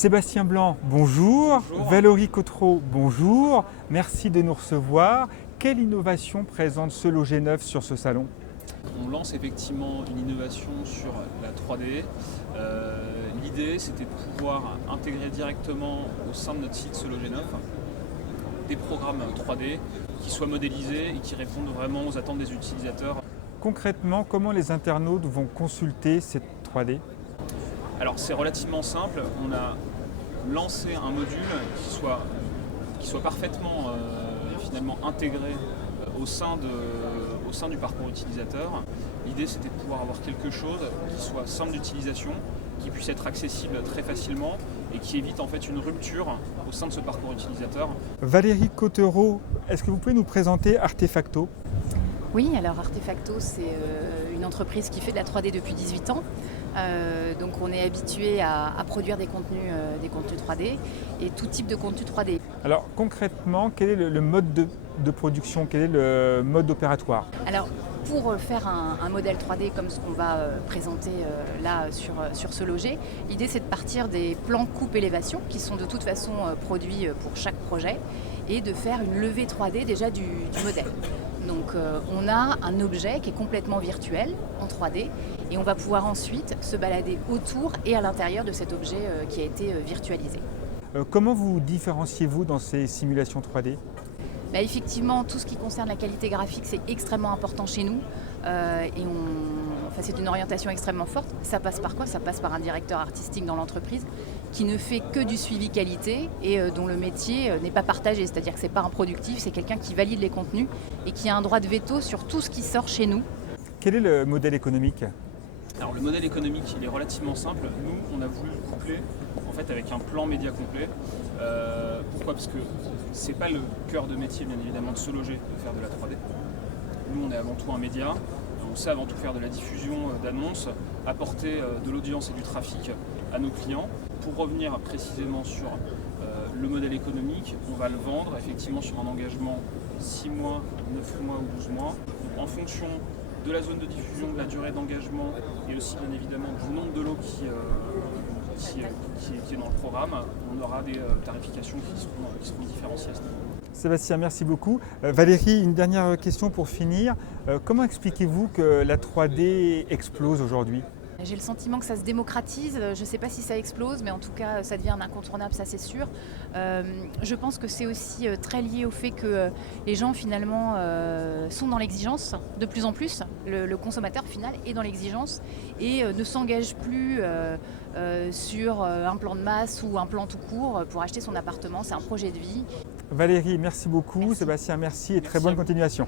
Sébastien Blanc, bonjour. Bonjour. Valérie Cotreau, bonjour. Merci de nous recevoir. Quelle innovation présente Sologéneuf sur ce salon? On lance effectivement une innovation sur la 3D. L'idée, c'était de pouvoir intégrer directement au sein de notre site Sologéneuf des programmes 3D qui soient modélisés et qui répondent vraiment aux attentes des utilisateurs. Concrètement, comment les internautes vont consulter cette 3D? Alors c'est relativement simple, on a lancé un module qui soit parfaitement finalement intégré au sein du parcours utilisateur. L'idée, c'était de pouvoir avoir quelque chose qui soit simple d'utilisation, qui puisse être accessible très facilement et qui évite en fait une rupture au sein de ce parcours utilisateur. Valérie Cotreau, est-ce que vous pouvez nous présenter Artefacto? Oui, alors Artefacto, c'est une entreprise qui fait de la 3D depuis 18 ans. Donc on est habitué à produire des contenus 3D et tout type de contenu 3D. Alors concrètement, quel est le mode de production? Quel est le mode opératoire? Alors pour faire un modèle 3D comme ce qu'on va présenter là sur Sologé, l'idée c'est de partir des plans coupe-élévation qui sont de toute façon produits pour chaque projet et de faire une levée 3D déjà du modèle. Donc on a un objet qui est complètement virtuel en 3D et on va pouvoir ensuite se balader autour et à l'intérieur de cet objet qui a été virtualisé. Comment vous différenciez-vous dans ces simulations 3D? Effectivement, tout ce qui concerne la qualité graphique, c'est extrêmement important chez nous c'est une orientation extrêmement forte. Ça passe par quoi? Ça passe par un directeur artistique dans l'entreprise qui ne fait que du suivi qualité et dont le métier n'est pas partagé, c'est-à-dire que ce n'est pas un productif, c'est quelqu'un qui valide les contenus et qui a un droit de veto sur tout ce qui sort chez nous. Quel est le modèle économique? Alors le modèle économique, il est relativement simple. Nous, on a voulu le coupler en fait avec un plan média complet. Pourquoi? Parce que c'est pas le cœur de métier, bien évidemment, de Sologé de faire de la 3D. Nous, on est avant tout un média. On sait avant tout faire de la diffusion d'annonces, apporter de l'audience et du trafic à nos clients. Pour revenir précisément sur le modèle économique, on va le vendre effectivement sur un engagement 6 mois, 9 mois ou 12 mois. Donc, en fonction de la zone de diffusion, de la durée d'engagement et aussi bien évidemment du nombre de lots qui est dans le programme, on aura des tarifications qui seront différenciées à ce niveau. Sébastien, merci beaucoup. Valérie, une dernière question pour finir. Comment expliquez-vous que la 3D explose aujourd'hui? J'ai le sentiment que ça se démocratise, je ne sais pas si ça explose, mais en tout cas ça devient un incontournable, ça c'est sûr. Je pense que c'est aussi très lié au fait que les gens finalement sont dans l'exigence de plus en plus. Le consommateur final est dans l'exigence et ne s'engage plus sur un plan de masse ou un plan tout court pour acheter son appartement, c'est un projet de vie. Valérie, merci beaucoup. Merci. Sébastien, merci et très bonne continuation.